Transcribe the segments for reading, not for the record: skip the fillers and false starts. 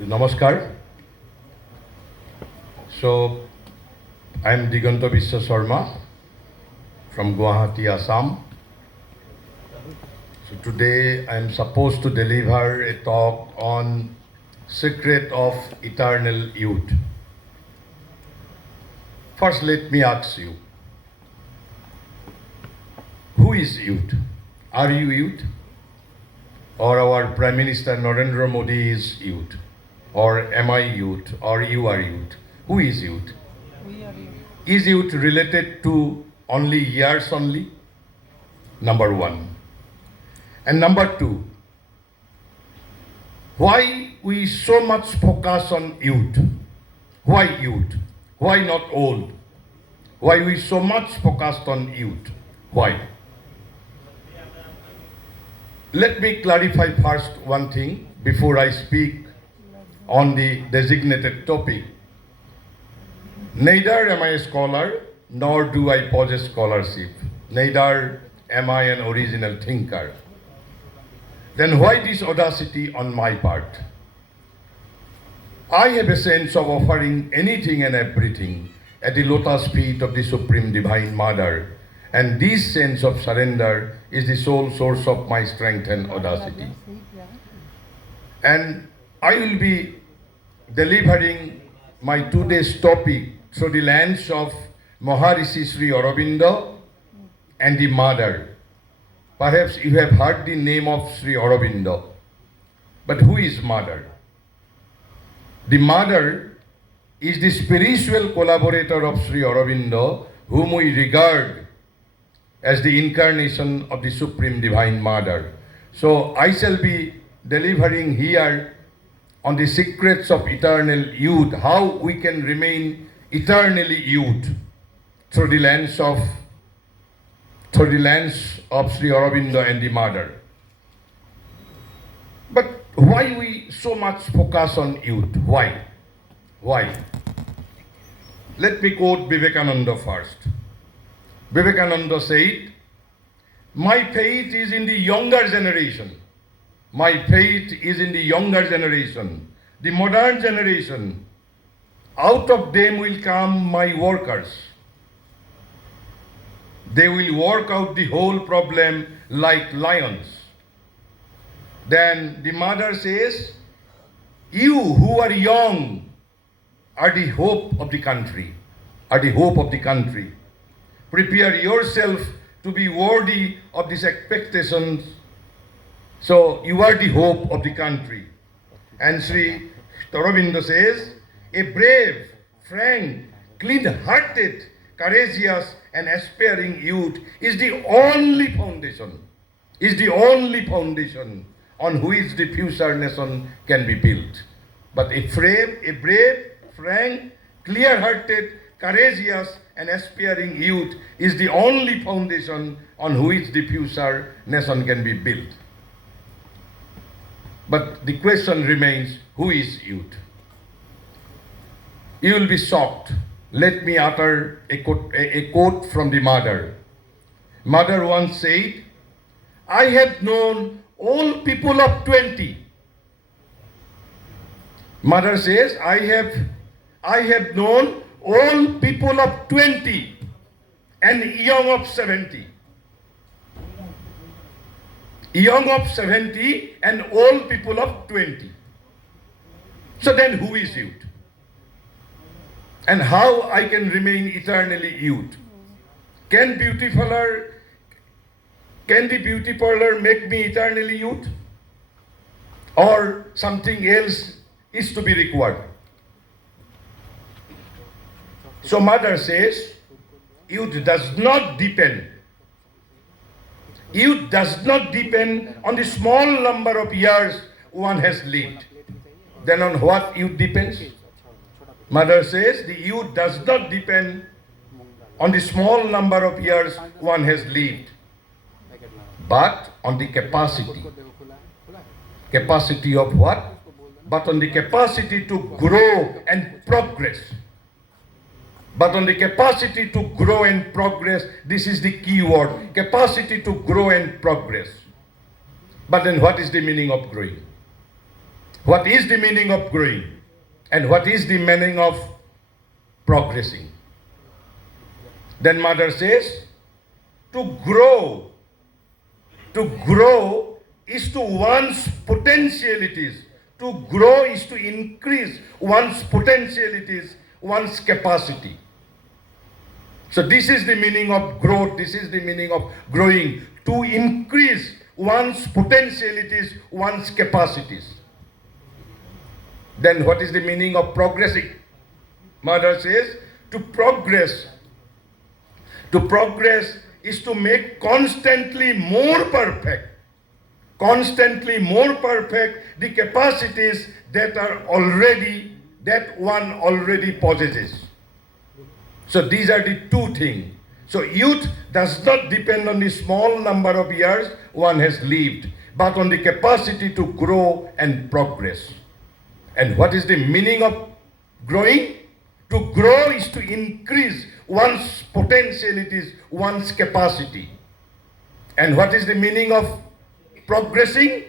Namaskar. So, I am Diganta Biswa Sharma from Guwahati, Assam. So today I am supposed to deliver a talk on secret of eternal youth. First, let me ask you, who is youth? Are you youth? Or our Prime Minister Narendra Modi is youth? Or am I youth? Or you are youth? Who is youth? We are you. Is youth related to only years only? Number one. And number two, why we so much focus on youth? Why youth? Why not old? Why we so much focused on youth? Why? Let me clarify first one thing before I speak on the designated topic. Neither am I a scholar, nor do I possess scholarship. Neither am I an original thinker. Then why this audacity on my part? I have a sense of offering anything and everything at the lotus feet of the Supreme Divine Mother, and this sense of surrender is the sole source of my strength and audacity. And I will be delivering my today's topic through the lens of Maharishi Sri Aurobindo and the Mother. Perhaps you have heard the name of Sri Aurobindo, but who is Mother? The Mother is the spiritual collaborator of Sri Aurobindo, whom we regard as the incarnation of the Supreme Divine Mother. So I shall be delivering here on the secrets of eternal youth, how we can remain eternally youth through the lens of Sri Aurobindo and the Mother. But why we so much focus on youth? Why? Why? Let me quote Vivekananda first. Vivekananda said, "My faith is in the younger generation. My faith is in the younger generation, the modern generation. Out of them will come my workers. They will work out the whole problem like lions." Then the Mother says, "You who are young are the hope of the country, are the hope of the country. Prepare yourself to be worthy of these expectations. So you are the hope of the country." And Sri Aurobindo says, "A brave, frank, clean-hearted, courageous and aspiring youth is the only foundation on which the future nation can be built." But a brave, frank, clear-hearted, courageous and aspiring youth is the only foundation on which the future nation can be built. But the question remains, who is youth? You will be shocked. Let me utter a quote from the Mother. Mother once said, "I have known all people of 20. Mother says, I have known all people of 20 and young of 70. Young of 70 and old people of 20. So then who is youth? And how I can remain eternally youth? Can the beauty parlor make me eternally youth? Or something else is to be required? So Mother says, youth does not depend on the small number of years one has lived. Then on what youth depends? Mother says the youth does not depend on the small number of years one has lived, but on the capacity. Capacity of what? But on the capacity to grow and progress. But on the capacity to grow and progress, this is the key word, capacity to grow and progress. But then what is the meaning of growing? What is the meaning of growing? And what is the meaning of progressing? Then mother says, to grow is to one's potentialities. To grow is to increase one's potentialities, one's capacity. So this is the meaning of growth, this is the meaning of growing, to increase one's potentialities, one's capacities. Then what is the meaning of progressing? Mother says, to progress is to make constantly more perfect the capacities that one already possesses. So these are the two things. So youth does not depend on the small number of years one has lived, but on the capacity to grow and progress. And what is the meaning of growing? To grow is to increase one's potentialities, one's capacity. And what is the meaning of progressing?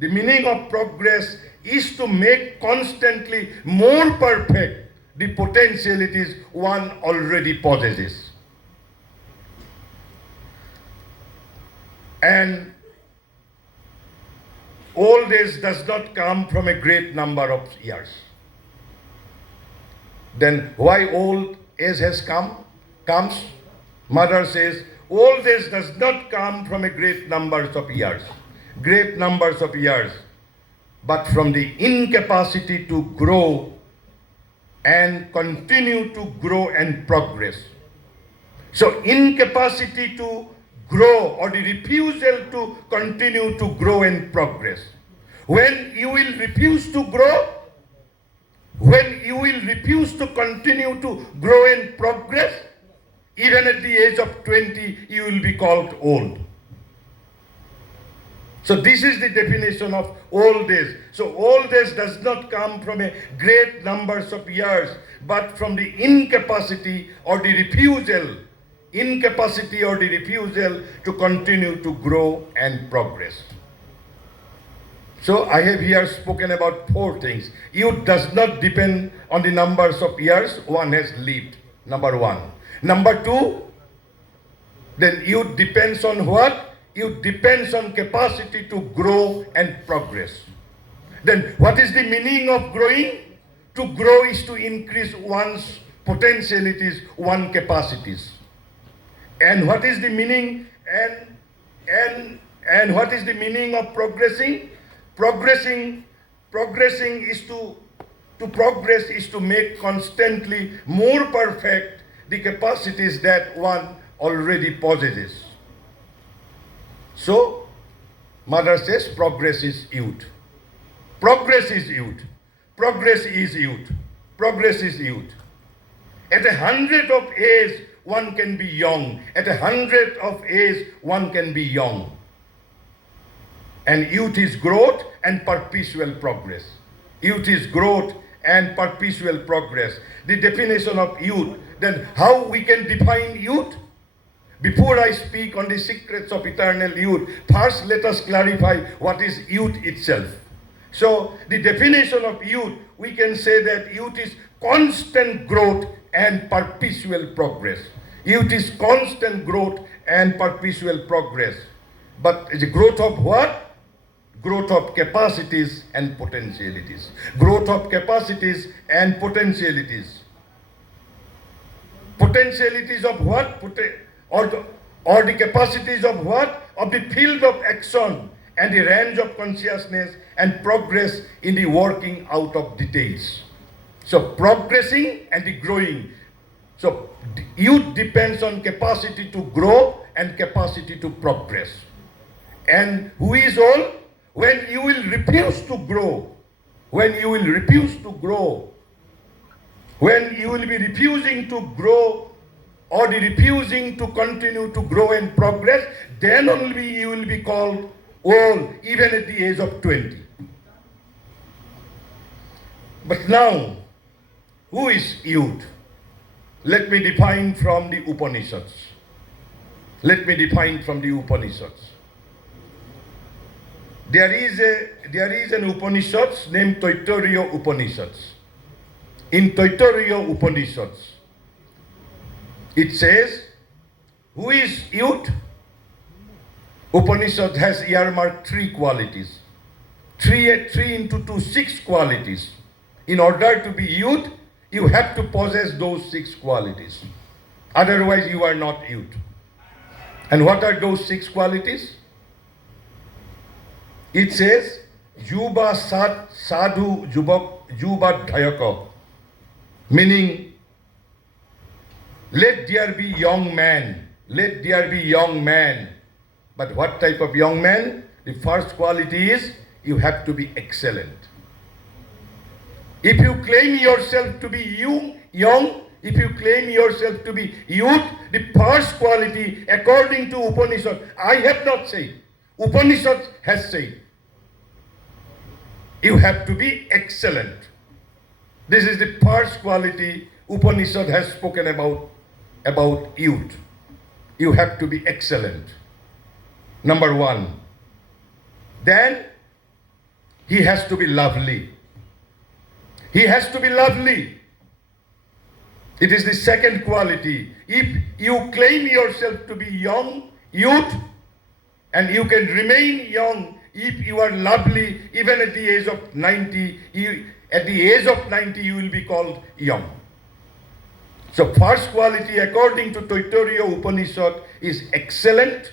The meaning of progress is to make constantly more perfect the potentialities one already possesses. And old age does not come from a great number of years. Then why old age has comes? Mother says, old age does not come from a great numbers of years, but from the incapacity to grow and continue to grow and progress. So incapacity to grow or the refusal to continue to grow and progress. When you will refuse to grow, when you will refuse to continue to grow and progress, even at the age of 20, you will be called old. So this is the definition of old age. So old age does not come from a great numbers of years, but from the incapacity or the refusal to continue to grow and progress. So I have here spoken about four things. Youth does not depend on the numbers of years one has lived, number one. Number two, then youth depends on what? Youth depends on capacity to grow and progress. Then what is the meaning of growing? To grow is to increase one's potentialities, one's capacities. And what is the meaning and what is the meaning of progressing? Progressing is to progress is to make constantly more perfect the capacities that one already possesses. So, mother says progress is youth. Progress is youth. Progress is youth. Progress is youth. At 100 of age, one can be young. At 100 of age, one can be young. And youth is growth and perpetual progress. Youth is growth and perpetual progress. The definition of youth. Then how we can define youth? Before I speak on the secrets of eternal youth, first let us clarify what is youth itself. So the definition of youth, we can say that youth is constant growth and perpetual progress. Youth is constant growth and perpetual progress. But it's a growth of what? Growth of capacities and potentialities. Growth of capacities and potentialities. Potentialities of what? Or the capacities of what? Of the field of action and the range of consciousness and progress in the working out of details. So progressing and the growing. So youth depends on capacity to grow and capacity to progress. And who is all? When you will refuse to grow, when you will refuse to grow, when you will be refusing to grow or the refusing to continue to grow and progress, then only you will be called old, even at the age of 20. But now, who is youth? Let me define from the Upanishads. Let me define from the Upanishads. There is an Upanishads named Taittiriya Upanishads. In Taittiriya Upanishads, it says, who is youth? Upanishad has earmarked 3 qualities. 3 into 2, 6 qualities. In order to be youth, you have to possess those 6 qualities. Otherwise, you are not youth. And what are those 6 qualities? It says, Yuba Sadhu Juba Dhayaka, meaning, let there be young man, let there be young man. But what type of young man? The first quality is, you have to be excellent. If you claim yourself to be young, if you claim yourself to be youth, the first quality, according to Upanishad, I have not said, Upanishad has said, you have to be excellent. This is the first quality Upanishad has spoken about youth. You have to be excellent. Number 1. Then, he has to be lovely. He has to be lovely. It is the second quality. If you claim yourself to be youth, and you can remain young, if you are lovely, even at the age of 90, you will be called young. So first quality, according to Taittiriya Upanishad, is excellent.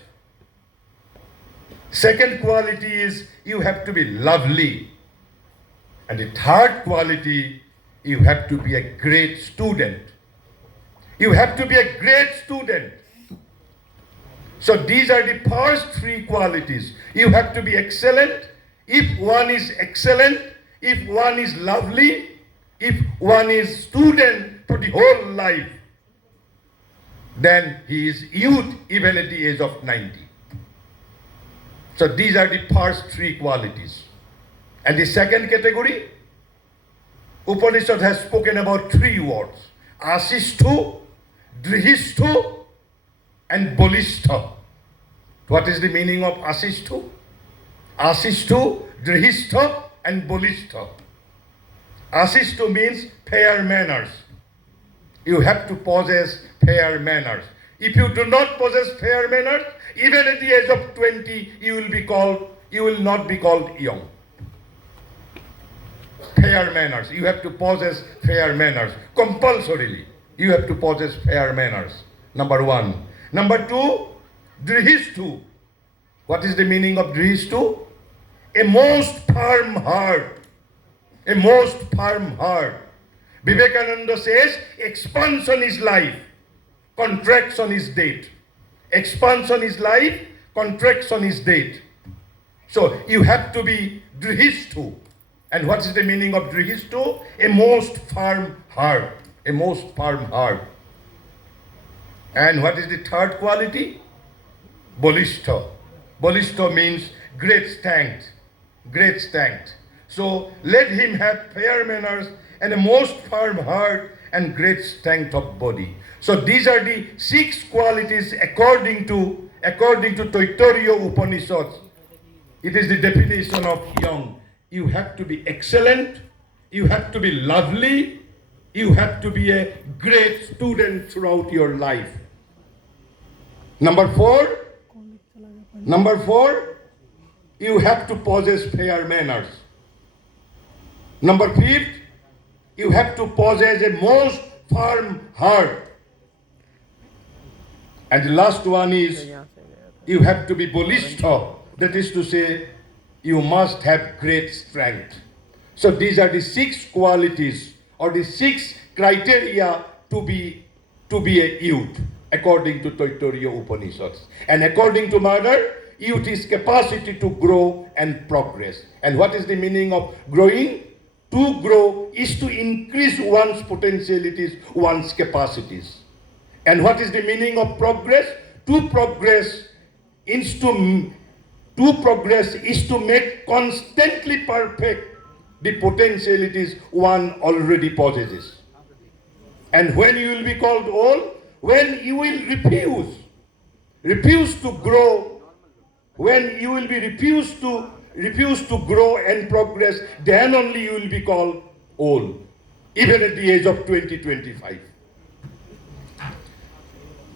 Second quality is, you have to be lovely. And the third quality, you have to be a great student. You have to be a great student. So these are the first 3 qualities. You have to be excellent. If one is excellent, if one is lovely, if one is student for the whole life, then he is youth even at the age of 90. So these are the first 3 qualities. And the second category, Upanishad has spoken about 3 words: Asishtu, Drihishtu, and Bolishta. What is the meaning of Asishtu? Asishtu, Drihishta, and Bolishta. Asishtu means fair manners. You have to possess fair manners. If you do not possess fair manners, even at the age of 20, you will not be called young. Fair manners. You have to possess fair manners. Compulsorily, you have to possess fair manners. Number 1. Number 2, Drihishtu. What is the meaning of Drihishtu? A most firm heart. A most firm heart. Vivekananda says, expansion is life, contraction is death. Expansion is life, contraction is death. So you have to be Drihishtu. And what is the meaning of Drihishtu? A most firm heart. A most firm heart. And what is the third quality? Bolishta. Bolishta means great strength. Great strength. So let him have fair manners and a most firm heart and great strength of body. So these are the 6 qualities according to Taittiriya Upanishads. It is the definition of young. You have to be excellent, you have to be lovely, you have to be a great student throughout your life. Number 4, you have to possess fair manners. Number 5, you have to possess a most firm heart. And the last one is, you have to be bolishta. That is to say, you must have great strength. So these are the 6 qualities or the 6 criteria to be a youth, according to Taittiriya Upanishads. And according to Mother, youth is capacity to grow and progress. And what is the meaning of growing? To grow is to increase one's potentialities, one's capacities. And what is the meaning of progress? To progress is to make constantly perfect the potentialities one already possesses. And when you will be called old, when you will refuse to grow, when you will be refused to refuse to grow and progress, then only you will be called old, even at the age of 20, 25.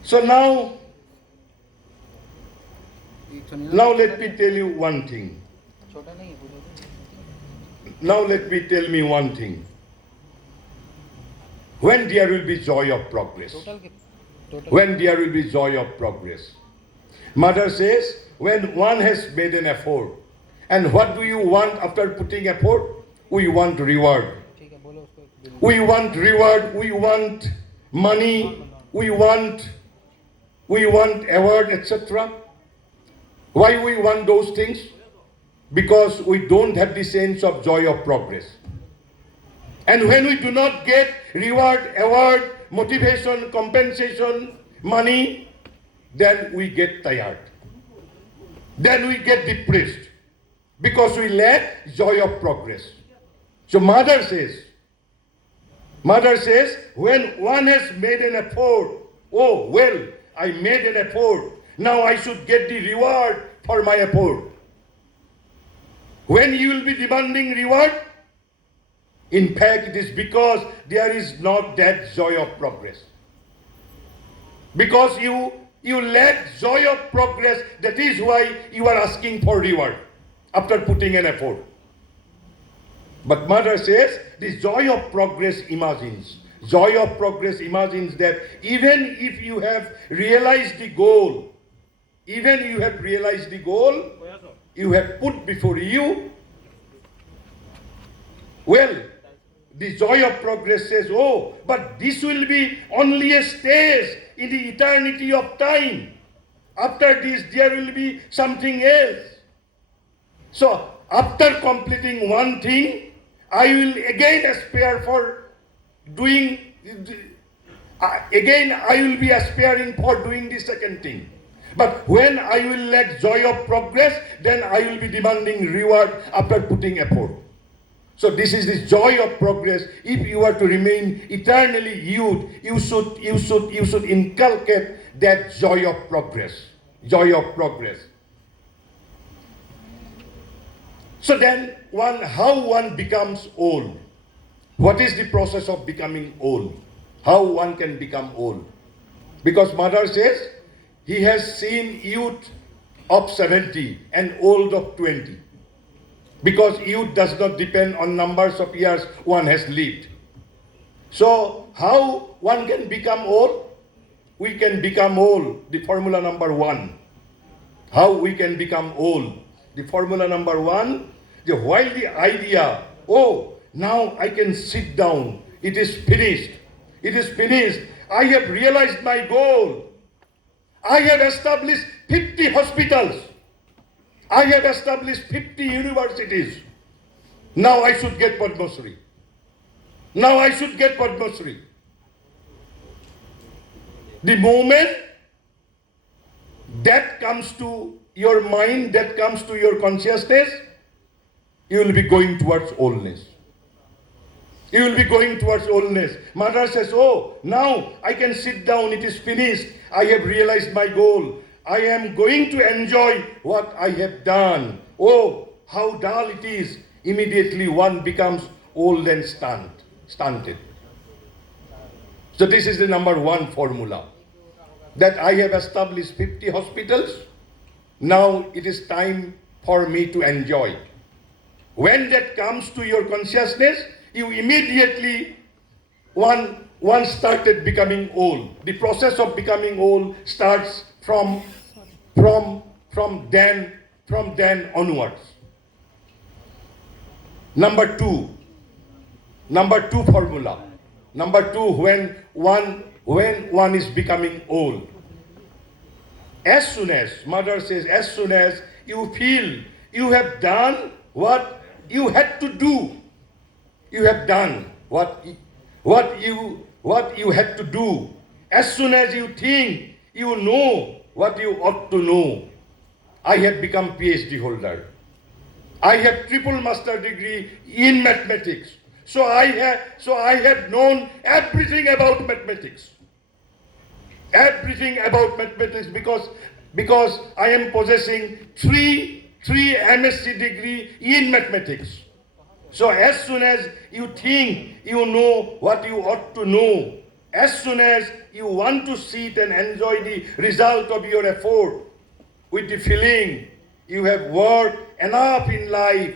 So now let me tell you one thing. Now let me tell me one thing. When there will be joy of progress? When there will be joy of progress? Mother says, when one has made an effort. And what do you want after putting effort? We want reward. We want reward, we want money, we want award, etc. Why we want those things? Because we don't have the sense of joy of progress. And when we do not get reward, award, motivation, compensation, money, then we get tired. Then we get depressed because we lack joy of progress. So mother says, when one has made an effort, oh, well, I made an effort, now I should get the reward for my effort. When you will be demanding reward, in fact, it is because there is not that joy of progress. Because you lack joy of progress, that is why you are asking for reward after putting an effort. But mother says, the joy of progress imagines. Joy of progress imagines that even if you have realized the goal, you have put before you, well, the joy of progress says, oh, but this will be only a stage in the eternity of time. After this, there will be something else. So, after completing one thing, I will again aspire for doing, again I will be aspiring for doing the second thing. But when I will lack joy of progress, then I will be demanding reward after putting effort. So this is the joy of progress. If you are to remain eternally youth, you should inculcate that joy of progress. Joy of progress. So then, how one becomes old? What is the process of becoming old? How one can become old? Because mother says, he has seen youth of 70 and old of 20. Because youth does not depend on numbers of years one has lived. So, how one can become old? We can become old. The formula number 1. How we can become old? The formula number 1, while the idea, oh, now I can sit down. It is finished. It is finished. I have realized my goal. I have established 50 hospitals. I have established 50 universities. Now I should get Padma Shri. Now I should get Padma Shri. The moment that comes to your mind, that comes to your consciousness, you will be going towards oldness. You will be going towards oldness. Mother says, oh, now I can sit down. It is finished. I have realized my goal. I am going to enjoy what I have done. Oh, how dull it is. Immediately one becomes old and stunted. So this is the number 1 formula. That I have established 50 hospitals. Now it is time for me to enjoy. When that comes to your consciousness, you immediately, one started becoming old. The process of becoming old starts from then onwards. Number 2 formula. Number 2, when one is becoming old. As soon as, mother says, as soon as you feel you have done what you had to do, you have done what you had to do. As soon as you think you know what you ought to know. I have become PhD holder. I have triple master degree in mathematics. So I have known everything about mathematics. Everything about mathematics because I am possessing 3 3 MSc degree in mathematics. So as soon as you think you know what you ought to know, as soon as you want to sit and enjoy the result of your effort, with the feeling you have worked enough in life,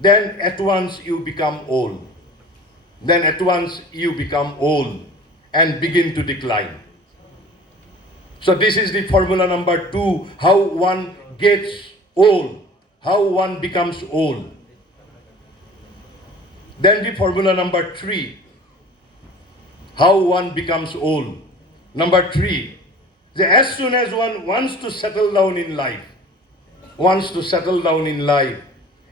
then at once you become old. Then at once you become old and begin to decline. So this is the formula number 2, how one gets old, how one becomes old. Then the formula number 3, how one becomes old. Number 3, as soon as one wants to settle down in life,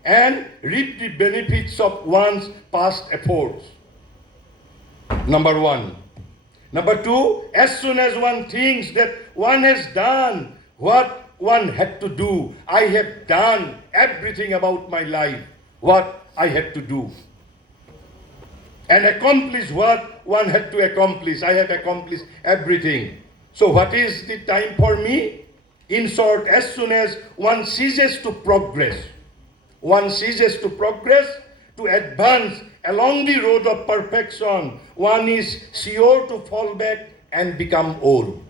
and reap the benefits of one's past efforts. Number 1. Number 2, as soon as one thinks that one has done what one had to do, I have done everything about my life, what I had to do, and accomplished what one had to accomplish. I have accomplished everything. So what is the time for me? In short, as soon as one ceases to progress, to advance along the road of perfection, one is sure to fall back and become old.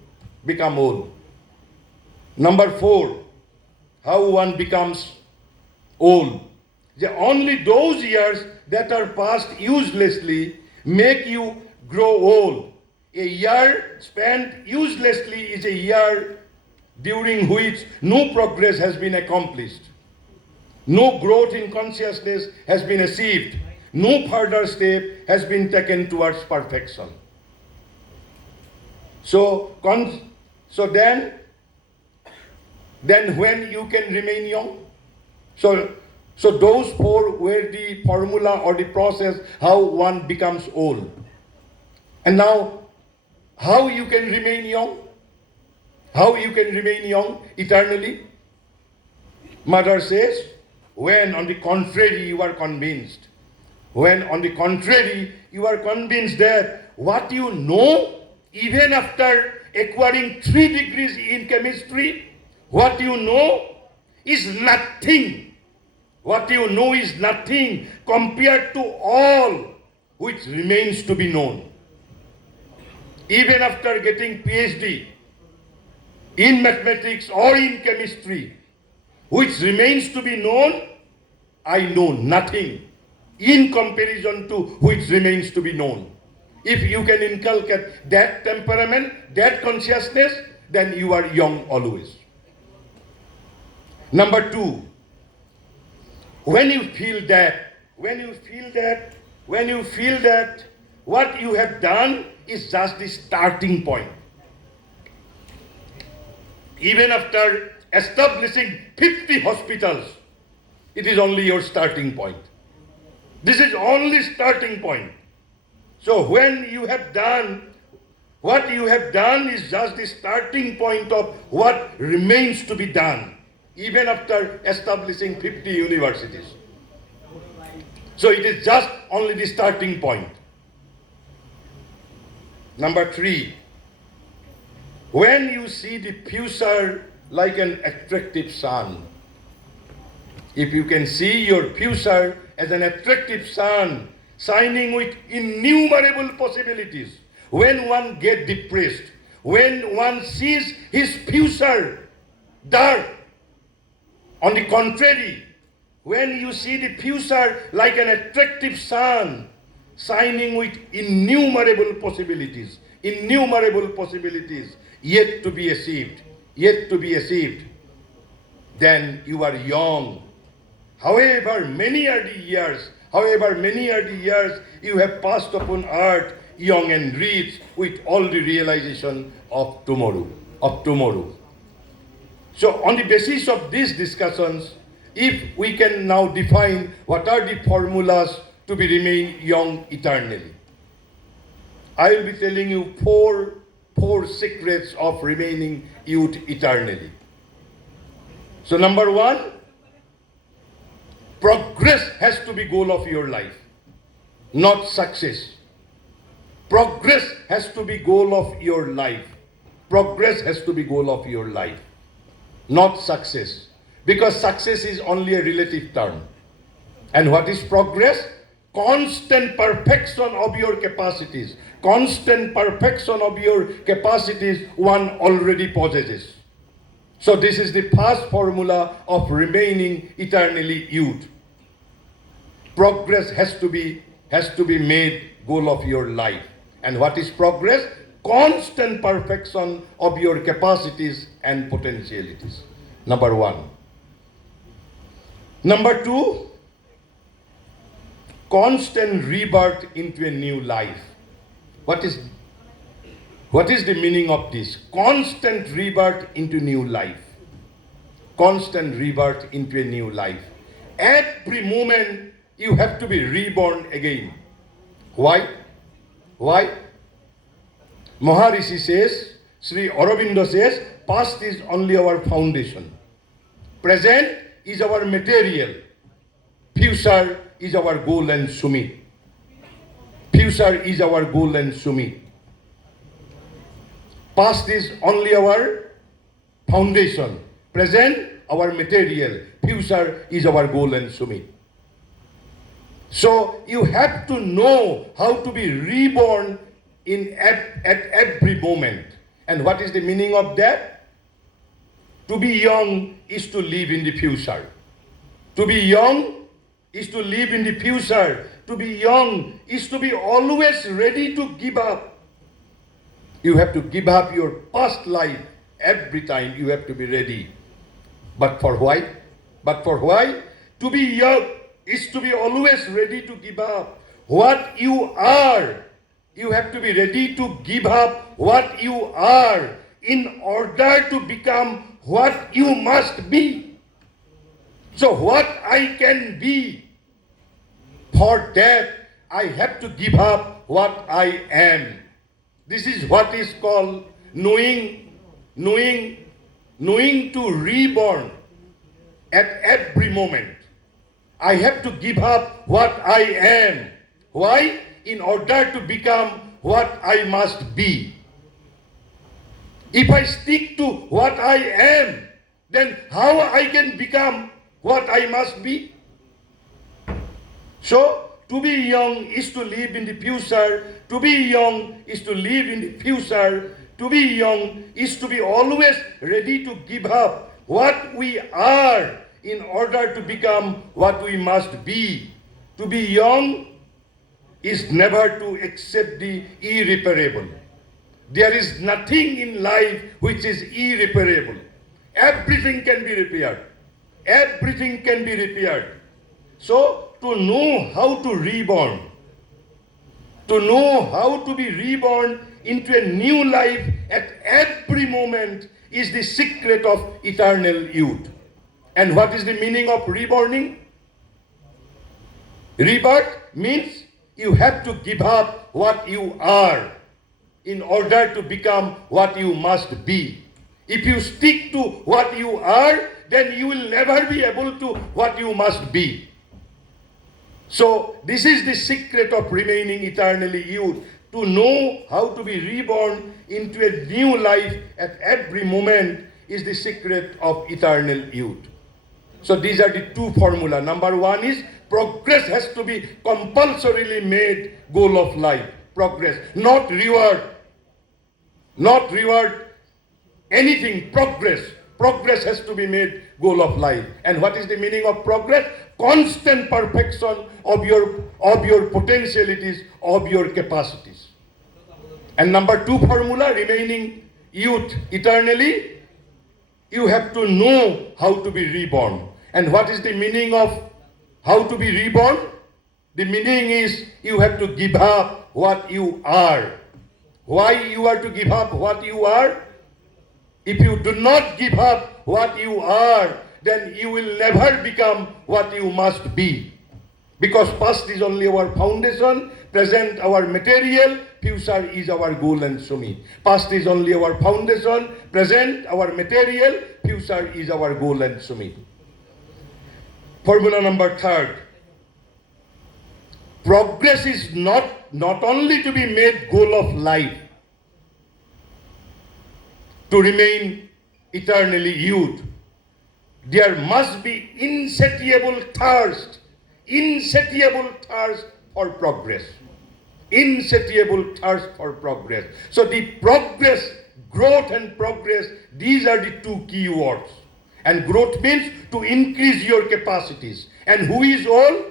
Number 4, how one becomes old. Only those years that are passed uselessly make you grow old. A year spent uselessly is a year during which no progress has been accomplished. No growth in consciousness has been achieved. No further step has been taken towards perfection. So then when you can remain young? So those 4 were the formula or the process how one becomes old. And now, how you can remain young? How you can remain young eternally? Mother says, when on the contrary you are convinced. When on the contrary you are convinced that what you know, even after acquiring 3 degrees in chemistry, what you know is nothing. What you know is nothing compared to all which remains to be known. Even after getting PhD in mathematics or in chemistry, which remains to be known, I know nothing in comparison to which remains to be known. If you can inculcate that temperament, that consciousness, then you are young always. Number 2, when you feel that what you have done is just the starting point. Even after establishing 50 hospitals, it is only your starting point. This is only starting point. So when you have done, what you have done is just the starting point of what remains to be done, even after establishing 50 universities. So it is just only the starting point. Number 3, when you see the future like an attractive sun, if you can see your future as an attractive sun, shining with innumerable possibilities, when one gets depressed, when one sees his future dark, on the contrary, when you see the future like an attractive sun, shining with innumerable possibilities, yet to be achieved, then you are young. However many are the years you have passed upon earth, young and rich, with all the realization of tomorrow. So on the basis of these discussions, if we can now define what are the formulas to be remain young eternally, I will be telling you four secrets of remaining youth eternally. So number 1, progress has to be goal of your life, not success. Progress has to be goal of your life. Not success. because success is only a relative term. And what is progress? Constant perfection of your capacities. Constant perfection of your capacities one already possesses. So this is the first formula of remaining eternally youth. Progress has to be made goal of your life. And what is progress? Constant perfection of your capacities and potentialities. Number one. Number two, constant rebirth into a new life. What is the meaning of this? Constant rebirth into new life. Constant rebirth into a new life. Every moment you have to be reborn again. Why? Why? Maharishi says, Sri Aurobindo says, past is only our foundation. Present is our material. Future is our goal and summit. Future is our goal and summit. Past is only our foundation. Present, our material. Future is our goal and summit. So you have to know how to be reborn at every moment. And what is the meaning of that? To be young is to live in the future. To be young is to live in the future. To be young is to be always ready to give up. You have to give up your past life every time. You have to be ready. But for why? But for why? To be young is to be always ready to give up what you are. You have to be ready to give up what you are in order to become what you must be. So what I can be, for that I have to give up what I am. This is what is called knowing to reborn at every moment. I have to give up what I am. Why? In order to become what I must be. If I stick to what I am, then how I can become what I must be? So, to be young is to live in the future. To be young is to live in the future. To be young is to be always ready to give up what we are in order to become what we must be. To be young is never to accept the irreparable. There is nothing in life which is irreparable. Everything can be repaired. Everything can be repaired. So, to know how to reborn, to know how to be reborn into a new life at every moment is the secret of eternal youth. And what is the meaning of reborning? Rebirth means you have to give up what you are in order to become what you must be. If you stick to what you are, then you will never be able to what you must be. So this is the secret of remaining eternally youth. To know how to be reborn into a new life at every moment is the secret of eternal youth. So these are the two formula. Number one is progress has to be compulsorily made goal of life. Progress, not reward. Not reward anything. Progress. Progress has to be made goal of life. And what is the meaning of progress? Constant perfection of your potentialities, of your capacities. And number two formula, remaining youth eternally, you have to know how to be reborn. And what is the meaning of how to be reborn? The meaning is you have to give up what you are. Why you are to give up what you are? If you do not give up what you are, then you will never become what you must be. Because past is only our foundation, present our material, future is our goal and summit. Past is only our foundation, present our material, future is our goal and summit. Formula number third. Progress is not only to be made goal of life, to remain eternally youth. there must be insatiable thirst for progress. Insatiable thirst for progress. So the progress, growth and progress, these are the two key words. And growth means to increase your capacities. And who is all?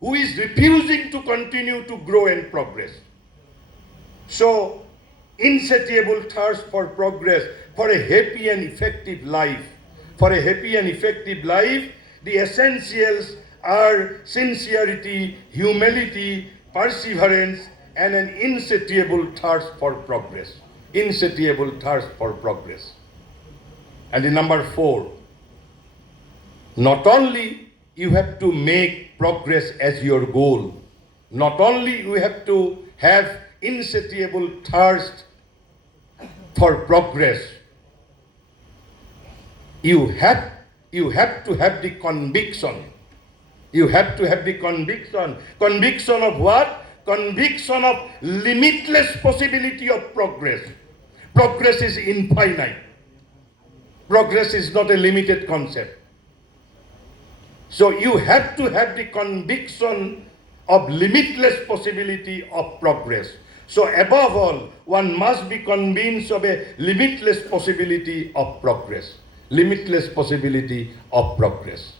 Who is refusing to continue to grow and progress. So, insatiable thirst for progress, for a happy and effective life. For a happy and effective life, the essentials are sincerity, humility, perseverance, and an insatiable thirst for progress. Insatiable thirst for progress. And the number 4, not only you have to make progress as your goal, not only you have to have insatiable thirst for progress, you have to have the conviction. You have to have the conviction. Conviction of what? Conviction of limitless possibility of progress. Progress is infinite. Progress is not a limited concept. So you have to have the conviction of limitless possibility of progress. So above all, one must be convinced of a limitless possibility of progress. Limitless possibility of progress.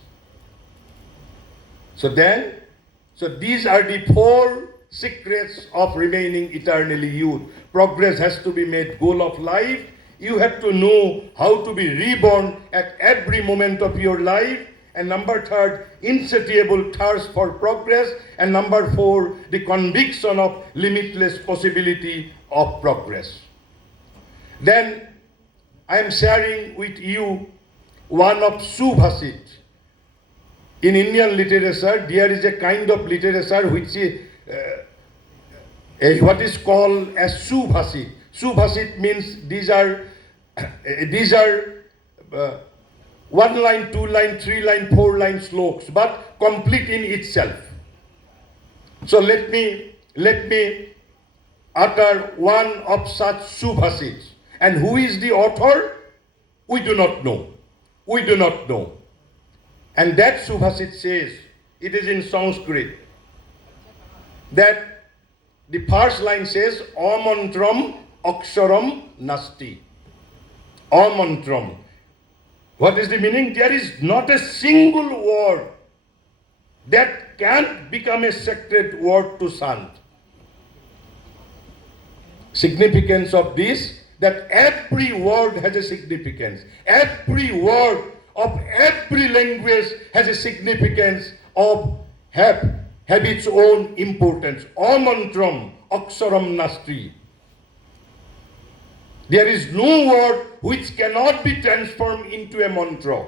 So these are the 4 secrets of remaining eternally youth. Progress has to be made goal of life. You have to know how to be reborn at every moment of your life. And number 3, insatiable thirst for progress. And number 4, the conviction of limitless possibility of progress. Then I am sharing with you one of Subhasit. In Indian literature, there is a kind of literature which is what is called as Subhasit. Subhasit means these are 1 line, 2 line, 3 line, 4 line slokas, but complete in itself. So let me utter one of such Subhasits. And who is the author? We do not know. We do not know. And that Subhasit says, it is in Sanskrit, that the first line says, Amantram aksharam nasti. Amantram. What is the meaning? There is not a single word that can become a sacred word to Sant. Significance of this, that every word has a significance. Every word of every language has a significance of have its own importance. Amantram aksharam nasti. There is no word which cannot be transformed into a mantra.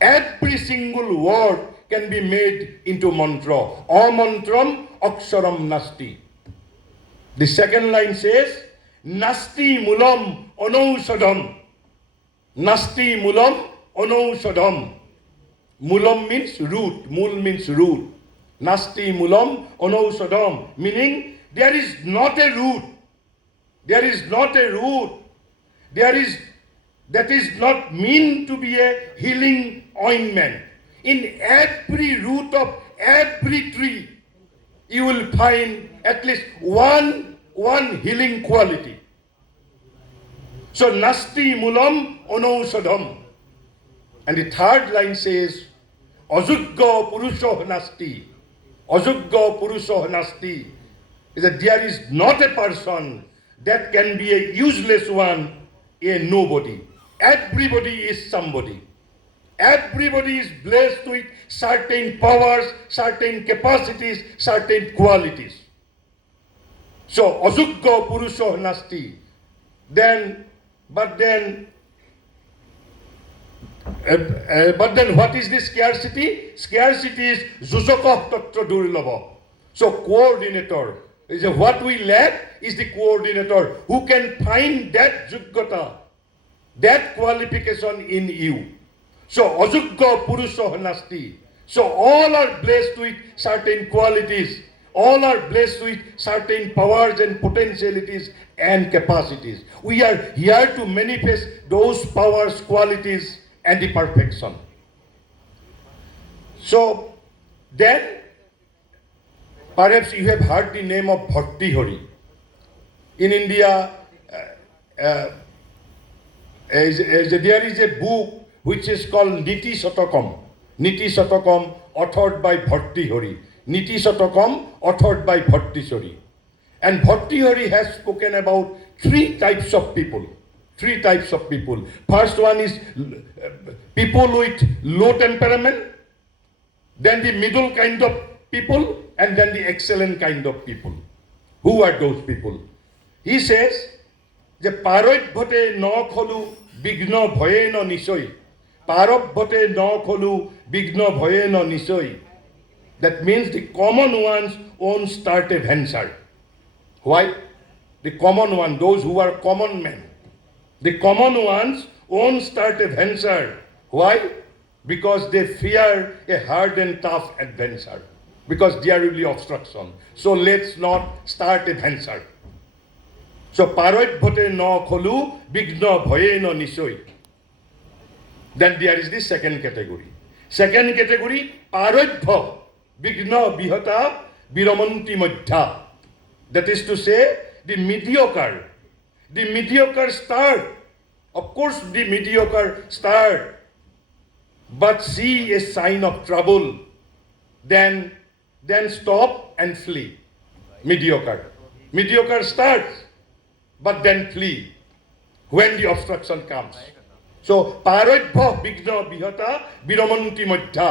Every single word can be made into mantra. Amantram aksharam nasti. The second line says, Nasti mulam anausadam. Nasti mulam anausadam. Mulam means root. Mul means root. Nasti mulam anausadam. Meaning, there is not a root. There is not a root. That is not meant to be a healing ointment. In every root of every tree, you will find at least one healing quality. So, Nasti mulam anausadam. And the third line says, Ajugga purusho nasti. Ajugga purusho nasti. Is that there is not a person that can be a useless one, a nobody. Everybody is somebody. Everybody is blessed with certain powers, certain capacities, certain qualities. So, Ajugga purusho nasti. But then what is the scarcity? Scarcity is Jusakah Tatra Durlabha. So, coordinator. What we lack is the coordinator who can find that Juggata, that qualification in you. So, Ajugga Purusha Nasti. So, all are blessed with certain qualities. All are blessed with certain powers and potentialities and capacities. We are here to manifest those powers, qualities, and the perfection. So then, perhaps you have heard the name of Bhakti Hari. In India, there is a book which is called Niti Satakam. Niti Satakam, authored by Bhakti Hari. Niti Satakam, authored by Bhakti Hari. And Bhakti Hari has spoken about three types of people. Three types of people. First one is people with low temperament, then the middle kind of people, and then the excellent kind of people. Who are those people? He says, যে পারভ্যতে ন খলু বিঘ্ন ভয়ে ন নিশয় পারভ্যতে ন খলু বিঘ্ন ভয়ে ন নিশয়. That means the common ones won't start a venture. Why? The common one, those who are common men. The common ones won't start a venture. Why? Because they fear a hard and tough adventure. Because there will be obstruction. So let's not start a venture. So parabhate no kholu bigno bhaye no nisoi. Then there is the second category. Second category, parabha bigno bihata biramanti madhya. That is to say, the mediocre. The mediocre start. Of course, the mediocre start. But see a sign of trouble. Then stop and flee. Mediocre. Mediocre starts, but then flee when the obstruction comes. So, parabha bigna bihata biramanti madhya.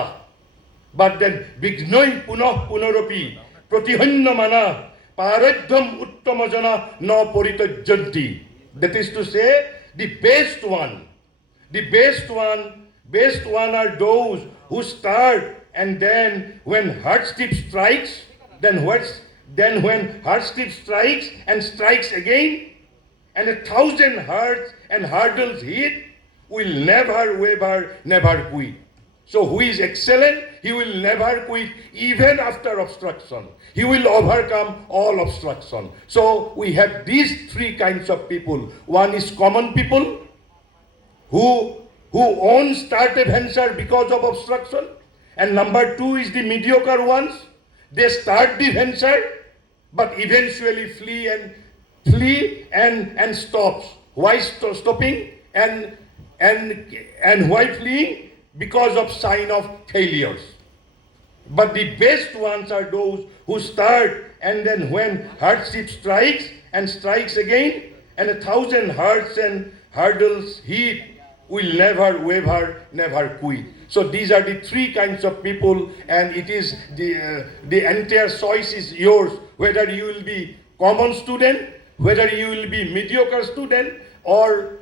But then, bignoi punah punaropi pratihanna mana paradham uttamajana na poritajjanti. That is to say, the best one are those who start, and then when hardship strikes, then when hardship strikes and strikes again, and 1,000 hearts and hurdles hit, will never waver, never quit. So who is excellent? He will never quit even after obstruction. He will overcome all obstruction. So we have these three kinds of people. One is common people who won't start a venture because of obstruction. And number two is the mediocre ones. They start the venture, but eventually flee and stops. Why stopping? And why fleeing? Because of sign of failures. But the best ones are those who start, and then when hardship strikes and strikes again, and 1,000 hearts and hurdles hit, will never waver, never quit. So these are the three kinds of people, and it is the entire choice is yours, whether you will be common student, whether you will be mediocre student, or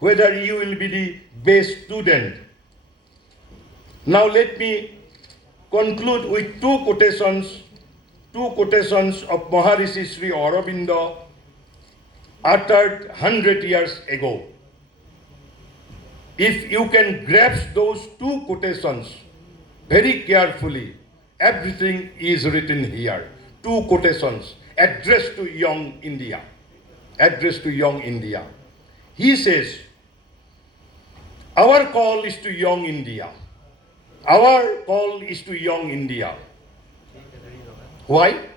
whether you will be the best student. Now let me conclude with two quotations of Maharishi Sri Aurobindo uttered 100 years ago. If you can grasp those two quotations very carefully, everything is written here. Two quotations addressed to young India. Addressed to young India. He says, our call is to young India. Our call is to young India. Why?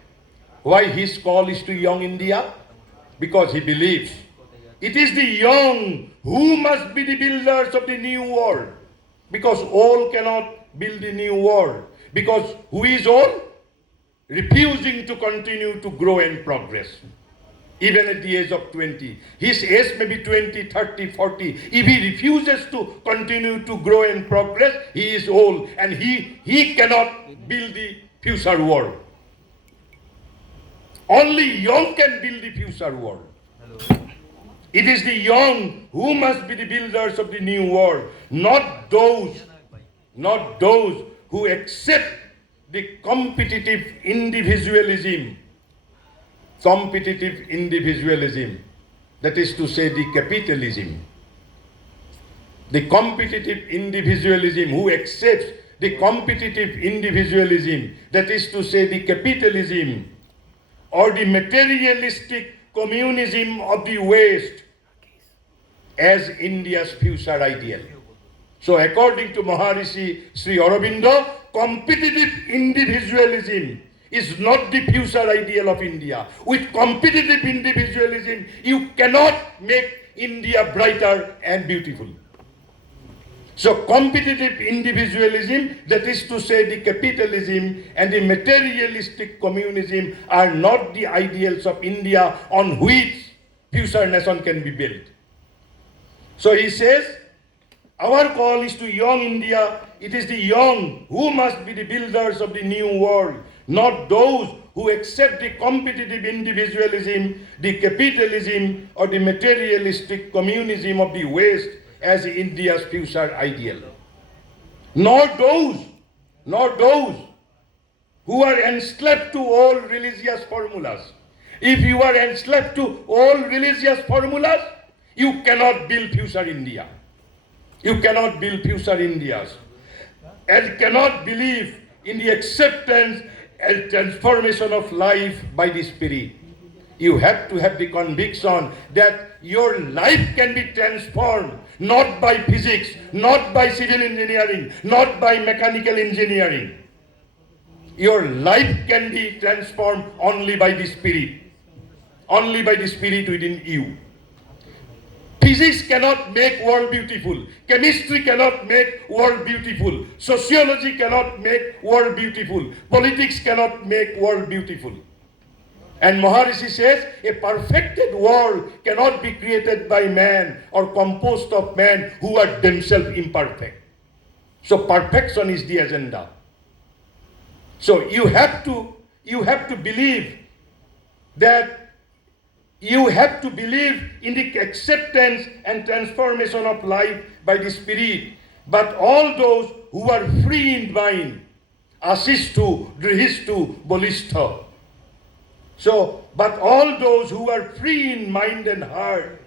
Why his call is to young India? Because he believes it is the young who must be the builders of the new world. Because all cannot build the new world. Because who is all? Refusing to continue to grow and progress. Even at the age of 20. His age may be 20, 30, 40. If he refuses to continue to grow and progress, he is old, and he cannot build the future world. Only young can build the future world. It is the young who must be the builders of the new world, not those who accept the competitive individualism, that is to say the capitalism. The competitive individualism, who accepts the competitive individualism, that is to say the capitalism, or the materialistic communism of the West as India's future ideal. So according to Maharishi Sri Aurobindo, competitive individualism is not the future ideal of India. With competitive individualism, you cannot make India brighter and beautiful. So competitive individualism, that is to say the capitalism and the materialistic communism, are not the ideals of India on which future nation can be built. So he says, our call is to young India. It is the young who must be the builders of the new world, not those who accept the competitive individualism, the capitalism, or the materialistic communism of the West as India's future ideal. Nor those who are enslaved to all religious formulas. If you are enslaved to all religious formulas, you cannot build future India. You cannot build future Indias and cannot believe in the acceptance and transformation of life by the Spirit. You have to have the conviction that your life can be transformed not by physics, not by civil engineering, not by mechanical engineering. Your life can be transformed only by the Spirit, only by the Spirit within you. Physics cannot make world beautiful. Chemistry cannot make world beautiful. Sociology cannot make world beautiful. Politics cannot make world beautiful. And Maharishi says, a perfected world cannot be created by man or composed of men who are themselves imperfect. So perfection is the agenda. So you have to believe that you have to believe in the acceptance and transformation of life by the Spirit. But all those who are free in mind, asistu, drihistu, bolistha. So, but all those who are free in mind and heart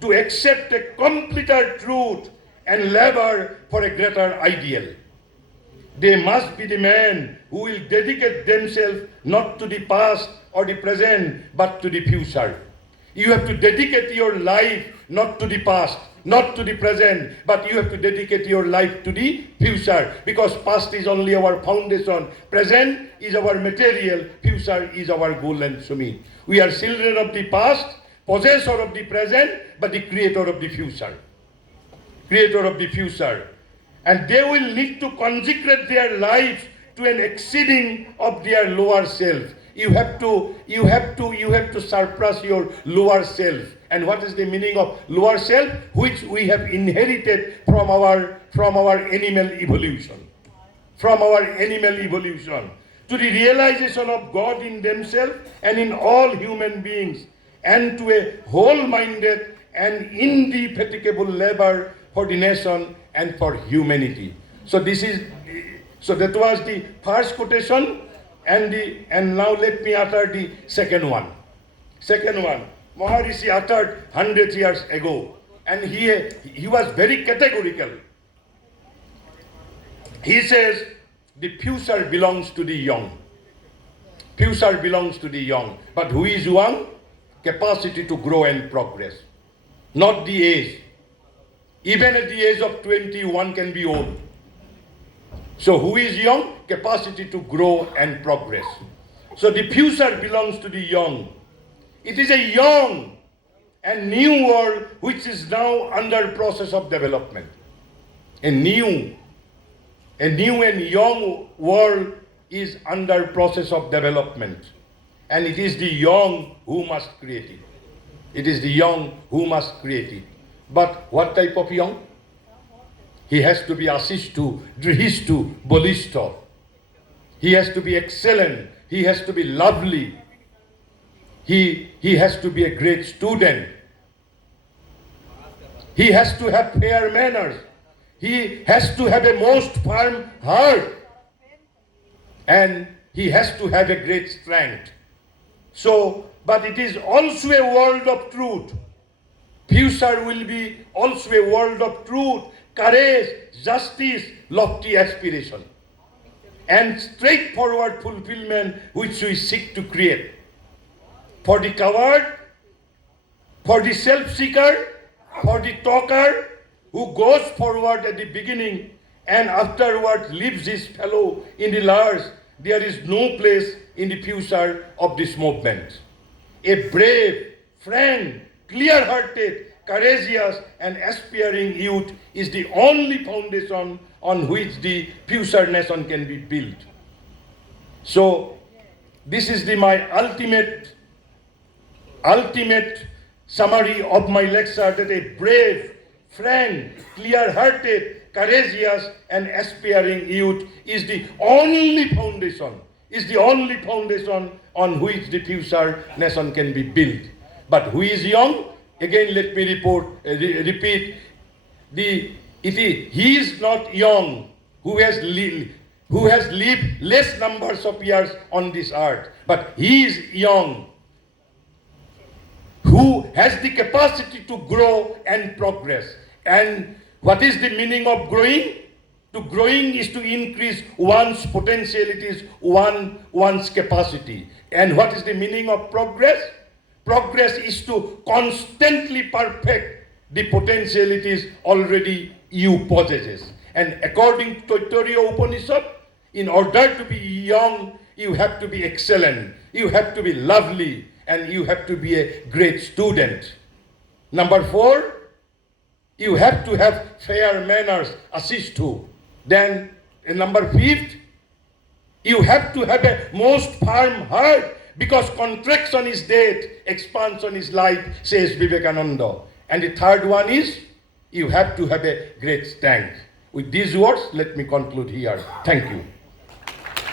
to accept a completer truth and labor for a greater ideal. They must be the men who will dedicate themselves not to the past or the present, but to the future. You have to dedicate your life not to the past, not to the present, but you have to dedicate your life to the future, because past is only our foundation, present is our material, future is our goal and summit. We are children of the past, possessor of the present, but the creator of the future. Creator of the future. And they will need to consecrate their lives to an exceeding of their lower self. You have to surpass your lower self. And what is the meaning of lower self? Which we have inherited from our animal evolution. From our animal evolution. To the realization of God in themselves and in all human beings. And to a whole-minded and indefatigable labor for the nation and for humanity. So that was the first quotation. And now let me utter the second one. Second one, Maharishi uttered 100 years ago, and he was very categorical. He says, the future belongs to the young. Future belongs to the young. But who is young? Capacity to grow and progress. Not the age. Even at the age of 20, one can be old. So who is young? Capacity to grow and progress. So the future belongs to the young. It is a young and new world which is now under process of development. A new and young world is under process of development. And it is the young who must create it. It is the young who must create it. But what type of young? He has to be asistu, drihistu, bolisto. He has to be excellent. He has to be lovely. He has to be a great student. He has to have fair manners. He has to have a most firm heart. And he has to have a great strength. So, but it is also a world of truth. Future will be also a world of truth, courage, justice, lofty aspiration, and straightforward fulfillment which we seek to create. For the coward, for the self-seeker, for the talker, who goes forward at the beginning and afterward leaves his fellow in the last, there is no place in the future of this movement. A brave, frank, clear-hearted, courageous, and aspiring youth is the only foundation on which the future nation can be built. So, this is my ultimate summary of my lecture, that a brave, frank, clear-hearted, courageous, and aspiring youth is the only foundation on which the future nation can be built. But who is young? Again, let me repeat. He is not young who has lived less numbers of years on this earth, but he is young who has the capacity to grow and progress. And what is the meaning of growing? To growing is to increase one's potentialities, one's capacity. And what is the meaning of progress? Progress is to constantly perfect the potentialities already you possess. And according to Taittiriya Upanishad, in order to be young, you have to be excellent, you have to be lovely, and you have to be a great student. Number 4, you have to have fair manners, Asishtu. Then, number 5, you have to have a most firm heart, because contraction is death, expansion is life, says Vivekananda. And the third one is, you have to have a great strength. With these words, let me conclude here. Thank you.